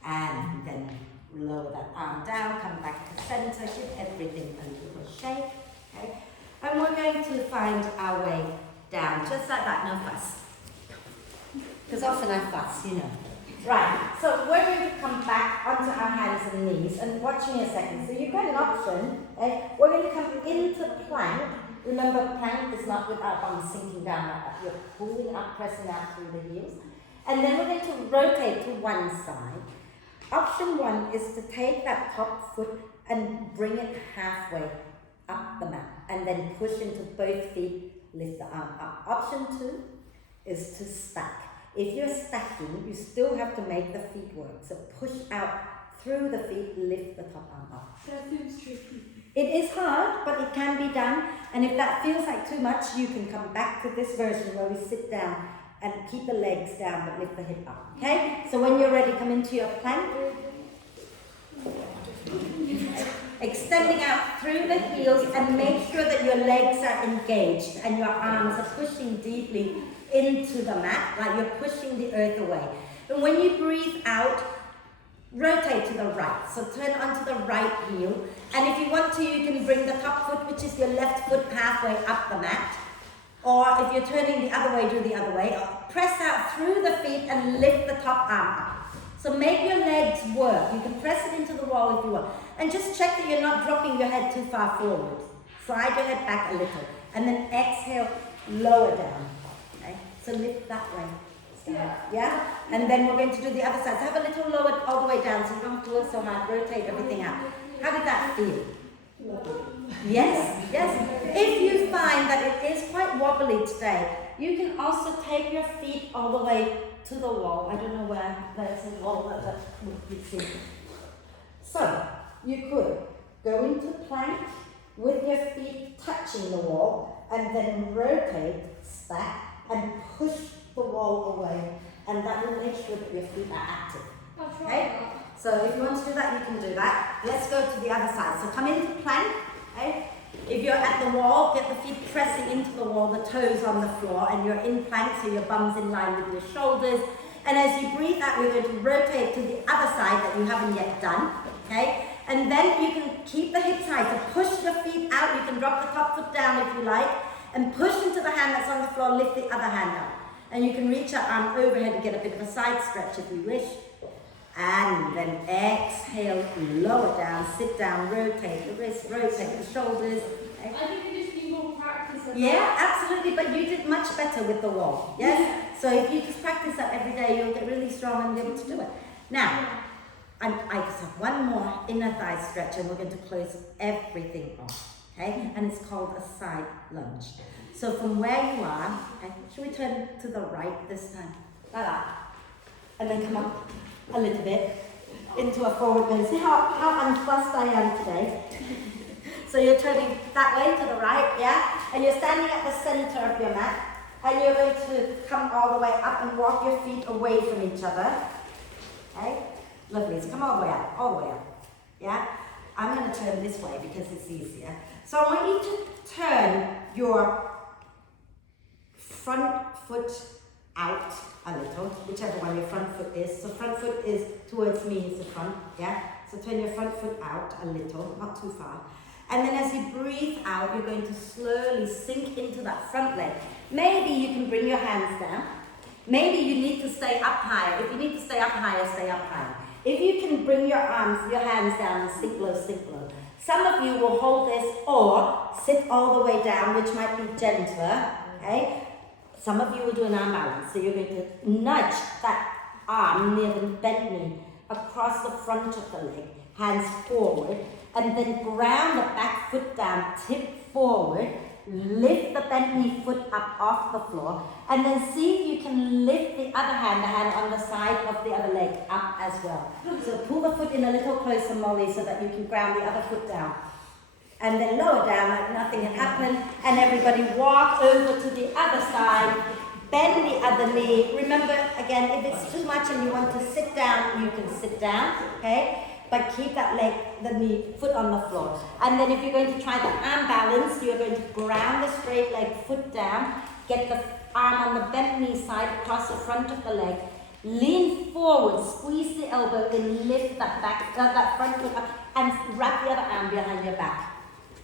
And then lower that arm down, come back to center, give everything a little shake, okay? And we're going to find our way down, just like that, no fuss. Because often I fuss, you know. Right, so we're going to come back onto our hands and knees, and watch me a second. So you've got an option, okay? We're going to come into plank, Remember, plank is not with our bum sinking down like that. You're pulling up, pressing out through the heels. And then we're going to rotate to one side. Option one is to take that top foot and bring it halfway up the mat. And then push into both feet, lift the arm up. Option two is to stack. If you're stacking, you still have to make the feet work. So push out through the feet, lift the top arm up. That seems tricky. It is hard, but it can be done. And if that feels like too much, you can come back to this version where we sit down and keep the legs down but lift the hip up. Okay? So when you're ready, come into your plank. Extending out through the heels and make sure that your legs are engaged and your arms are pushing deeply into the mat, like you're pushing the earth away. And when you breathe out, rotate to the right. So turn onto the right heel. And if you want to, you can bring the top foot, which is your left foot, halfway up the mat. Or if you're turning the other way, do the other way. Press out through the feet and lift the top arm up. So make your legs work. You can press it into the wall if you want. And just check that you're not dropping your head too far forward. Slide your head back a little. And then exhale, lower down. Okay? So lift that way. Yeah? And then we're going to do the other side. So have a little lower all the way down so you don't have to work so hard. Rotate everything out. How did that feel? Yes, yes. If you find that it is quite wobbly today, you can also take your feet all the way to the wall. I don't know where there's a wall that would be seen. So, you could go into plank with your feet touching the wall and then rotate, stack, and push the wall away. And that will make sure that your feet are active. Okay? So if you want to do that, you can do that. Let's go to the other side. So come into plank. Okay? If you're at the wall, get the feet pressing into the wall, the toes on the floor, and you're in plank, so your bum's in line with your shoulders. And as you breathe out, we're going to rotate to the other side that you haven't yet done. Okay? And then you can keep the hips high. So push the feet out. You can drop the top foot down if you like. And push into the hand that's on the floor, lift the other hand up. And you can reach your arm overhead to get a bit of a side stretch if you wish. And then exhale, lower down, sit down, rotate the wrists, rotate the shoulders. Okay. I think you just need more practice. Yeah, absolutely, but you did much better with the wall. Yes? So if you just practice that every day, you'll get really strong and be able to do it. Now, I just have one more inner thigh stretch and we're going to close everything off. Okay? And it's called a side lunge. So from where you are, okay, should we turn to the right this time? Like that. And then come up a little bit into a forward bend. See how unfussed I am today? So you're turning that way to the right, yeah? And you're standing at the center of your mat. And you're going to come all the way up and walk your feet away from each other. Okay? Lovely. So come all the way up, all the way up. Yeah? I'm going to turn this way because it's easier. So I want you to turn your front foot out a little, whichever one your front foot is. So front foot is towards me, is the front, yeah? So turn your front foot out a little, not too far. And then as you breathe out, you're going to slowly sink into that front leg. Maybe you can bring your hands down. Maybe you need to stay up higher. If you need to stay up higher, stay up higher. If you can bring your arms, your hands down and sink low, sink low. Some of you will hold this or sit all the way down, which might be gentler, okay? Some of you will do an arm balance. So you're going to nudge that arm near the bent knee across the front of the leg, hands forward, and then ground the back foot down, tip forward, lift the bent knee foot up off the floor, and then see if you can lift the other hand, the hand on the side of the other leg, up as well. So pull the foot in a little closer, Molly, so that you can ground the other foot down. And then lower down like nothing had happened, and everybody walk over to the other side, bend the other knee. Remember, again, if it's too much and you want to sit down, you can sit down, okay? But keep that leg, the knee, foot on the floor. And then if you're going to try the arm balance, you're going to ground the straight leg, foot down, get the arm on the bent knee side across the front of the leg, lean forward, squeeze the elbow in, lift that back, that front foot up, and wrap the other arm behind your back.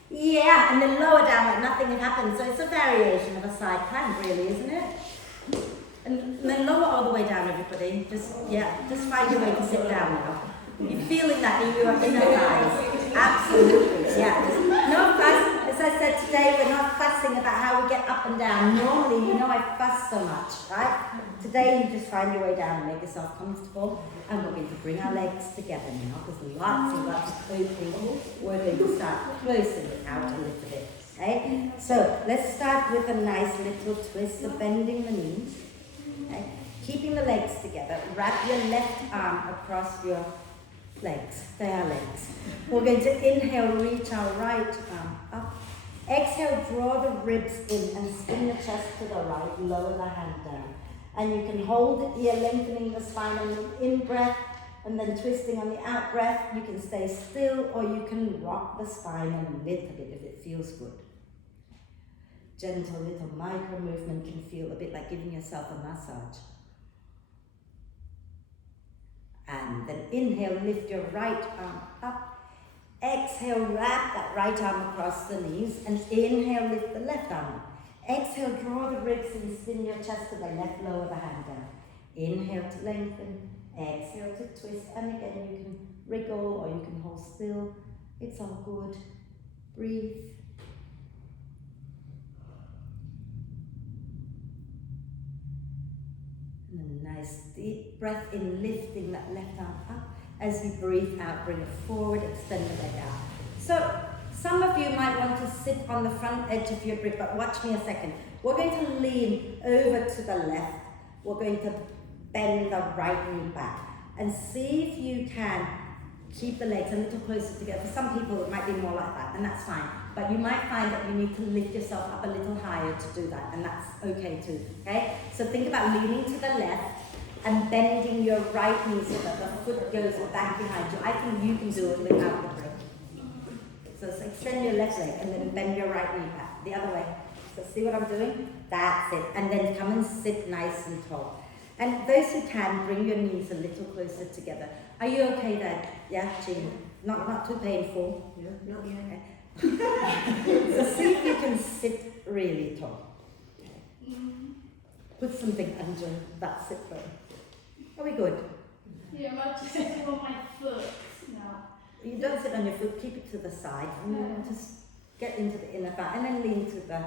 Yeah, and then lower down like nothing had happened. So it's a variation of a side plank, really, isn't it? And then lower all the way down, everybody. Just find your way to sit down now. You're feeling that in your inner thighs. Absolutely, yeah. No fuss. as I said today, we're not fussing about how we get up and down. Normally, I fuss so much, right? Today, you just find your way down and make yourself comfortable. And we're going to bring our legs together now, because lots and lots of opening. We're going to start closing it out a little bit. Okay? So let's start with a nice little twist of bending the knees. Okay? Keeping the legs together. Wrap your left arm across your legs. They are legs. We're going to inhale, reach our right arm up. Exhale, draw the ribs in and spin the chest to the right, lower the hand down. And you can hold it here, lengthening the spine on the in-breath, and then twisting on the out-breath. You can stay still, or you can rock the spine a little bit if it feels good. Gentle little micro movement can feel a bit like giving yourself a massage. And then inhale, lift your right arm up. Exhale, wrap that right arm across the knees, and inhale, lift the left arm up. Exhale, draw the ribs and spin your chest to the left, lower the hand down. Inhale to lengthen, exhale to twist, and again you can wriggle or you can hold still. It's all good. Breathe. And a nice deep breath in, lifting that left arm up. As you breathe out, bring it forward, extend the leg out. So, some of you might want to sit on the front edge of your brick, but watch me a second. We're going to lean over to the left. We're going to bend the right knee back. And see if you can keep the legs a little closer together. For some people it might be more like that, and that's fine. But you might find that you need to lift yourself up a little higher to do that, and that's okay too, okay? So think about leaning to the left and bending your right knee so that the foot goes back behind you. I think you can do it without the break. So extend your left leg and then bend your right knee back. The other way. So see what I'm doing? That's it. And then come and sit nice and tall. And those who can, bring your knees a little closer together. Are you okay there? Yeah, Jean? Not too painful? No, not yet. Okay. So see if you can sit really tall. Put something under that sit bone. Are we good? Yeah, I'm actually sitting on my foot now. You don't sit on your foot, keep it to the side, and then just get into the inner thigh, and then lean to the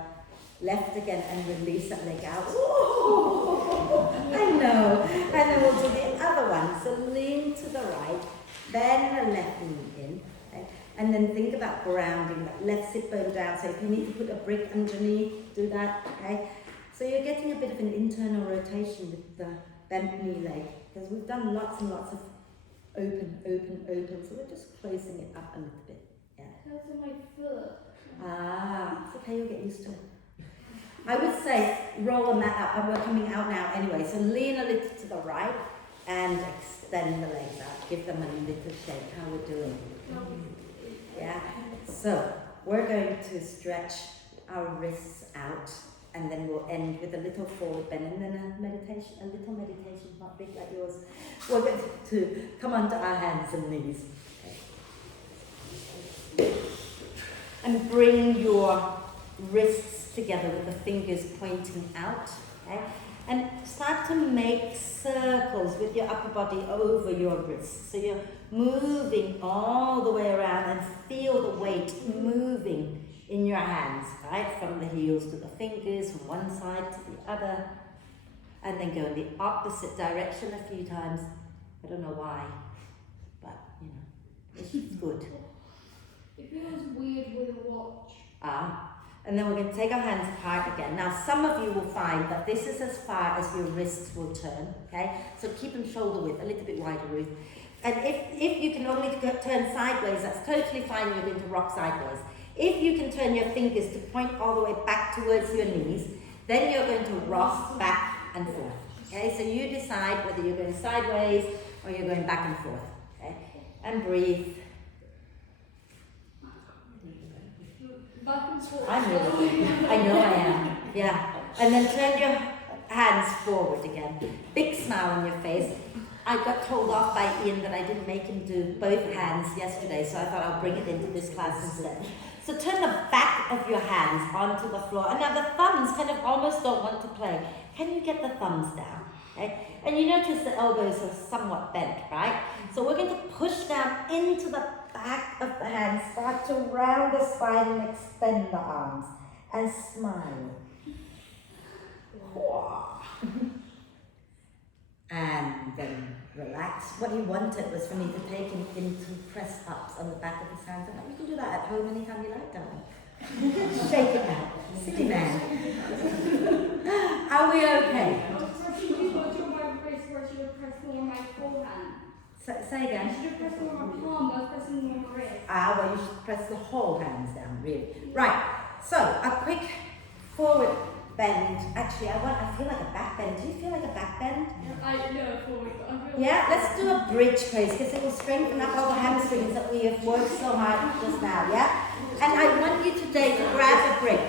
left again and release that leg out. Ooh, I know. And then we'll do the other one. So lean to the right, bend the left knee in, okay? And then think about grounding that left sit bone down. So if you need to put a brick underneath, do that, okay? So you're getting a bit of an internal rotation with the bent knee leg, because we've done lots and lots of open, so we're just closing it up a little bit. Yeah. How's my foot? It's okay, you'll get used to it. I would say roll a mat up, and we're coming out now anyway, so lean a little to the right and extend the legs out. Give them a little shake. How we're doing. Yeah. So we're going to stretch our wrists out, and then we'll end with a little forward bend, and then a little meditation, not big like yours. We're going to come onto our hands and knees. Okay. And bring your wrists together with the fingers pointing out. Okay? And start to make circles with your upper body over your wrists. So you're moving all the way around, and feel the weight moving in your hands, right? From the heels to the fingers, from one side to the other. And then go in the opposite direction a few times. I don't know why, but it's good. It feels weird with a watch. And then we're going to take our hands apart again. Now, some of you will find that this is as far as your wrists will turn, okay? So keep them shoulder width, a little bit wider, Ruth. And if you can only turn sideways, that's totally fine. You're going to rock sideways. If you can turn your fingers to point all the way back towards your knees, then you're going to rock back and forth. Okay, so you decide whether you're going sideways or you're going back and forth. Okay, and breathe. Back and forth. I'm really, I know I am. Yeah. And then turn your hands forward again. Big smile on your face. I got told off by Ian that I didn't make him do both hands yesterday, so I thought I'll bring it into this class instead. So turn the back of your hands onto the floor. And now the thumbs kind of almost don't want to play. Can you get the thumbs down? Okay? And you notice the elbows are somewhat bent, right? So we're going to push down into the back of the hands, start to round the spine and extend the arms, and smile. And then relax. What he wanted was for me to take him into press ups on the back of his hands. And you can do that at home anytime you like, darling. Shake it out. Silly man. Are we okay? I was pressing too much on my wrist where I should have pressed more on my forehand. Say I again. should have pressed more on my palm, I was pressing more on my wrist. Well, you should press the whole hands down, really. Right, so a quick forward bend. Actually, I feel like a back bend. Do you feel like a back bend? I know forward, but I feel Yeah, let's do a bridge pose because it will strengthen up all the hamstrings that we have worked so hard just now, yeah? And I want you today to grab a brick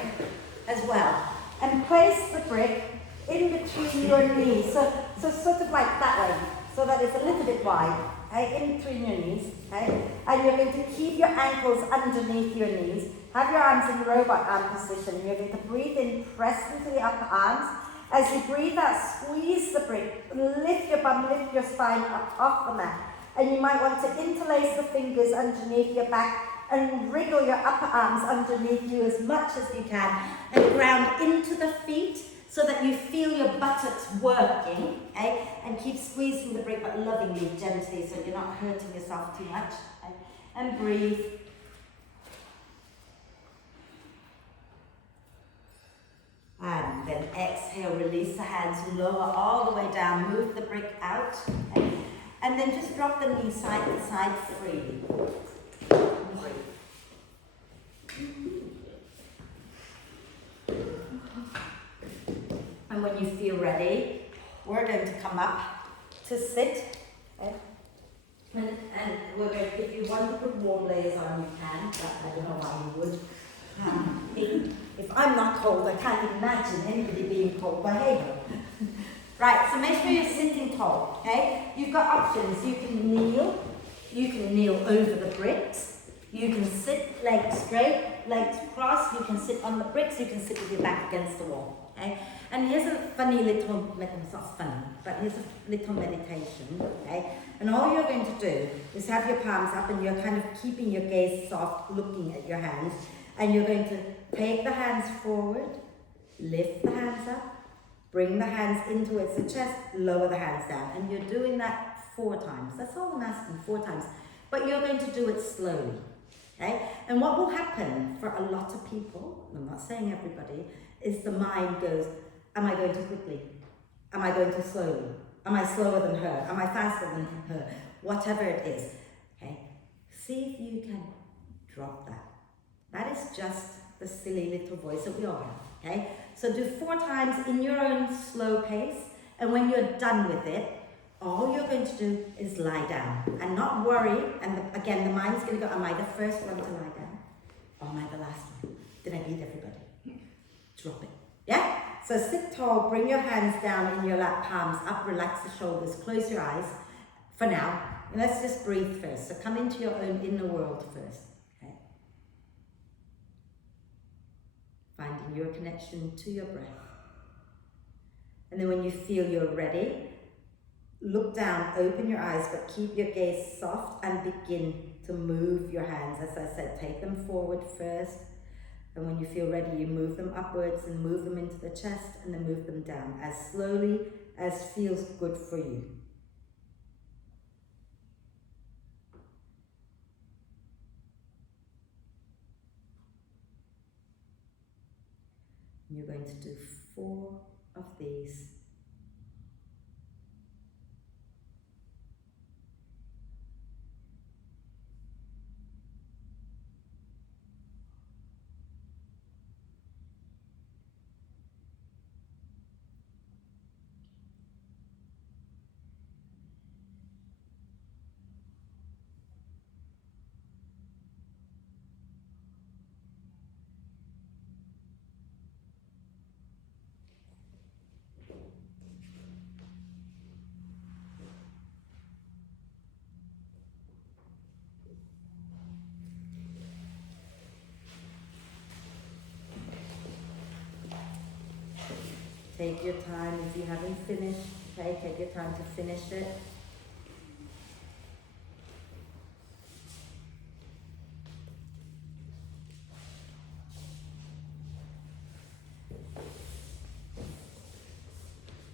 as well and place the brick in between your knees. So sort of like that way, so that it's a little bit wide, okay? In between your knees, okay? And you're going to keep your ankles underneath your knees. Have your arms in the robot arm position. You're going to breathe in, press into the upper arms. As you breathe out, squeeze the brick, lift your bum, lift your spine up off the mat. And you might want to interlace the fingers underneath your back and wriggle your upper arms underneath you as much as you can and ground into the feet so that you feel your buttocks working, okay? And keep squeezing the brick but lovingly, gently, so you're not hurting yourself too much. Okay? And breathe. And then exhale, release the hands, lower all the way down, move the brick out. Okay? And then just drop the knee side to side freely. And when you feel ready, we're going to come up to sit. Okay? And we're going to, if you want to put warm layers on, you can, but I don't know why you would. If I'm not cold, I can't imagine anybody being cold, but hey. Right, so make sure you're sitting tall, okay? You've got options. You can kneel over the bricks. You can sit legs straight, legs crossed. You can sit on the bricks. You can sit with your back against the wall, okay? And here's a funny little, it's not funny, but here's a little meditation, okay? And all you're going to do is have your palms up and you're kind of keeping your gaze soft, looking at your hands. And you're going to take the hands forward, lift the hands up, bring the hands in towards the chest, lower the hands down. And you're doing that 4 times. That's all I'm asking, 4 times. But you're going to do it slowly, okay? And what will happen for a lot of people, I'm not saying everybody, is the mind goes, am I going too quickly? Am I going too slowly? Am I slower than her? Am I faster than her? Whatever it is, okay? See if you can drop that. That is just the silly little voice that we all have, okay? So do 4 times in your own slow pace, and when you're done with it, all you're going to do is lie down and not worry. And again, the mind's going to go, am I the first one to lie down? Or am I the last one? Did I beat everybody? Drop it, yeah? So sit tall, bring your hands down in your lap, palms up, relax the shoulders, close your eyes for now. And let's just breathe first. So come into your own inner world first. Finding your connection to your breath. And then when you feel you're ready, look down, open your eyes, but keep your gaze soft and begin to move your hands. As I said, take them forward first. And when you feel ready, you move them upwards and move them into the chest and then move them down as slowly as feels good for you. You're going to do 4 of these. Take your time if you haven't finished. Okay, take your time to finish it.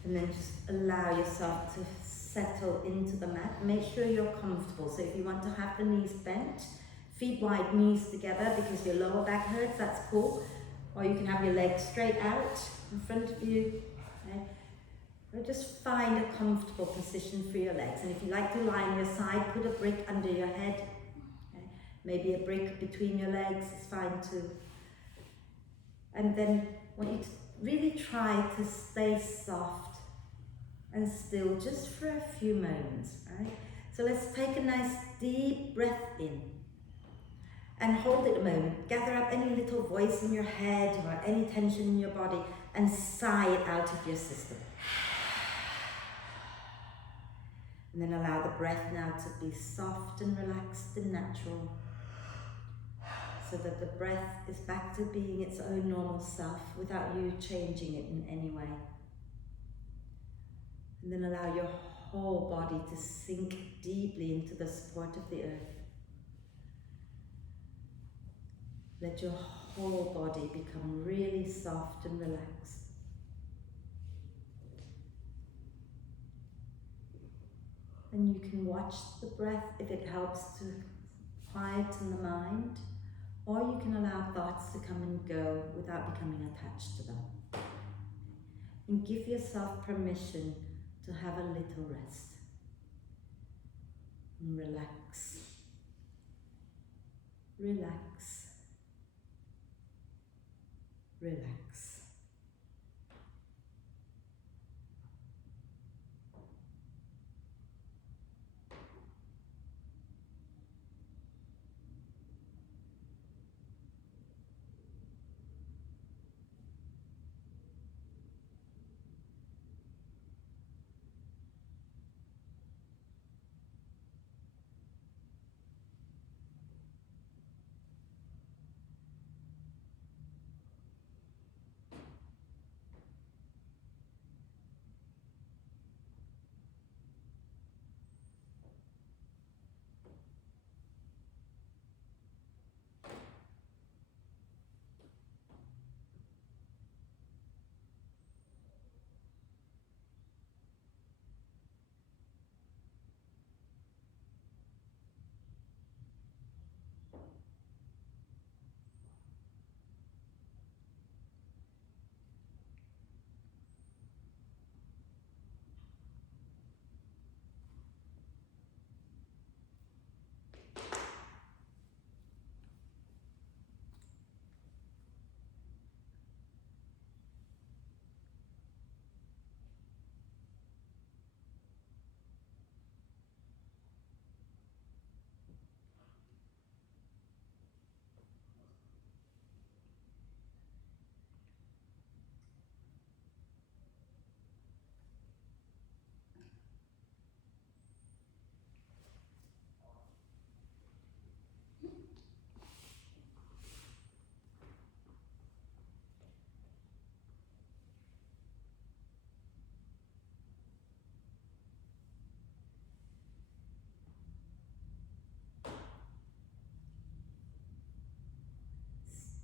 And then just allow yourself to settle into the mat. Make sure you're comfortable. So if you want to have the knees bent, feet wide, knees together because your lower back hurts, that's cool. Or you can have your legs straight out in front of you. Okay? Or just find a comfortable position for your legs. And if you like to lie on your side, put a brick under your head. Okay? Maybe a brick between your legs is fine too. And then I want you to really try to stay soft and still just for a few moments, right? So let's take a nice deep breath in and hold it a moment. Gather up any little voice in your head or any tension in your body and sigh it out of your system. And then allow the breath now to be soft and relaxed and natural, so that the breath is back to being its own normal self without you changing it in any way. And then allow your whole body to sink deeply into the support of the earth. Let your whole body become really soft and relaxed. And you can watch the breath if it helps to quieten the mind, or you can allow thoughts to come and go without becoming attached to them. And give yourself permission to have a little rest. And relax. Relax. Relax.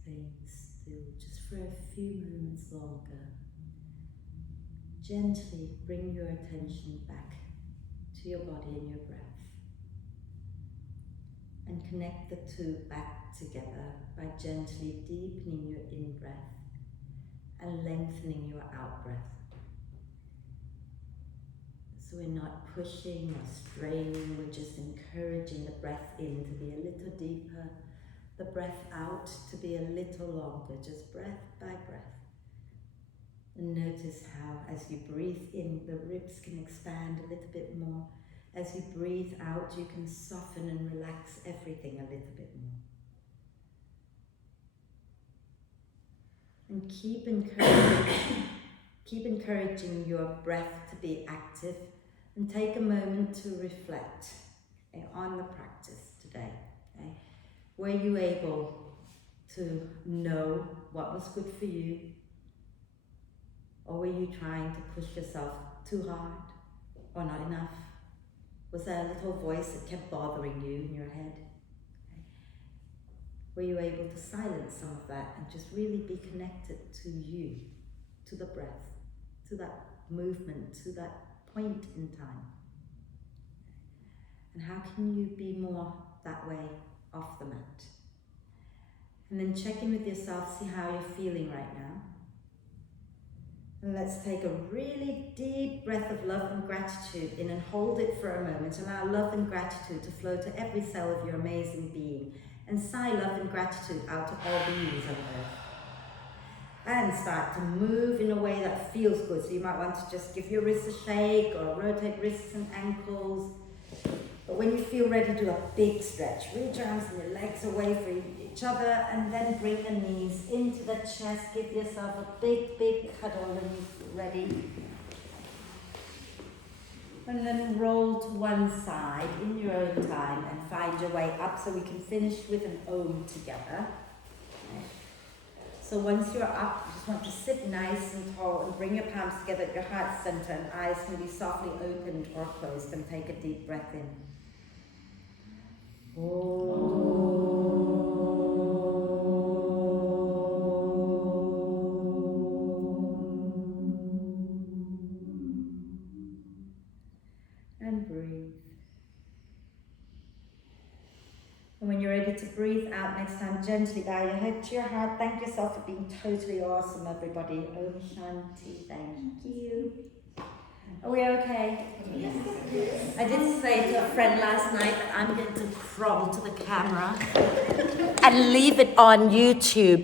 Staying still just for a few moments longer. Gently bring your attention back to your body and your breath. And connect the two back together by gently deepening your in-breath and lengthening your out-breath. So we're not pushing or straining, we're just encouraging the breath in to be a little deeper, the breath out to be a little longer, just breath by breath. And notice how as you breathe in, the ribs can expand a little bit more. As you breathe out, you can soften and relax everything a little bit more. And keep encouraging your breath to be active, and take a moment to reflect on the practice today. Okay? Were you able to know what was good for you? Or were you trying to push yourself too hard? or not enough? Was there a little voice that kept bothering you in your head? Were you able to silence some of that and just really be connected to you, to the breath, to that movement, to that point in time? And how can you be more that way off the mat? And then check in with yourself, see how you're feeling right now. And let's take a really deep breath of love and gratitude in and hold it for a moment. Allow love and gratitude to flow to every cell of your amazing being. And sigh love and gratitude out to all beings on earth. And start to move in a way that feels good. So you might want to just give your wrists a shake or rotate wrists and ankles. But when you feel ready, do a big stretch. Reach your arms and your legs away from each other, and then bring the knees into the chest. Give yourself a big, big cuddle when you feel ready. And then roll to one side in your own time and find your way up so we can finish with an Om together. Okay. So once you're up, you just want to sit nice and tall and bring your palms together at your heart center, and eyes can be softly opened or closed, and take a deep breath in. And breathe. And when you're ready to breathe out next time, gently bow your head to your heart. Thank yourself for being totally awesome, everybody. Om Shanti. Thank you. Are we okay? Yes. I did say to a friend last night that I'm going to crawl to the camera and leave it on YouTube.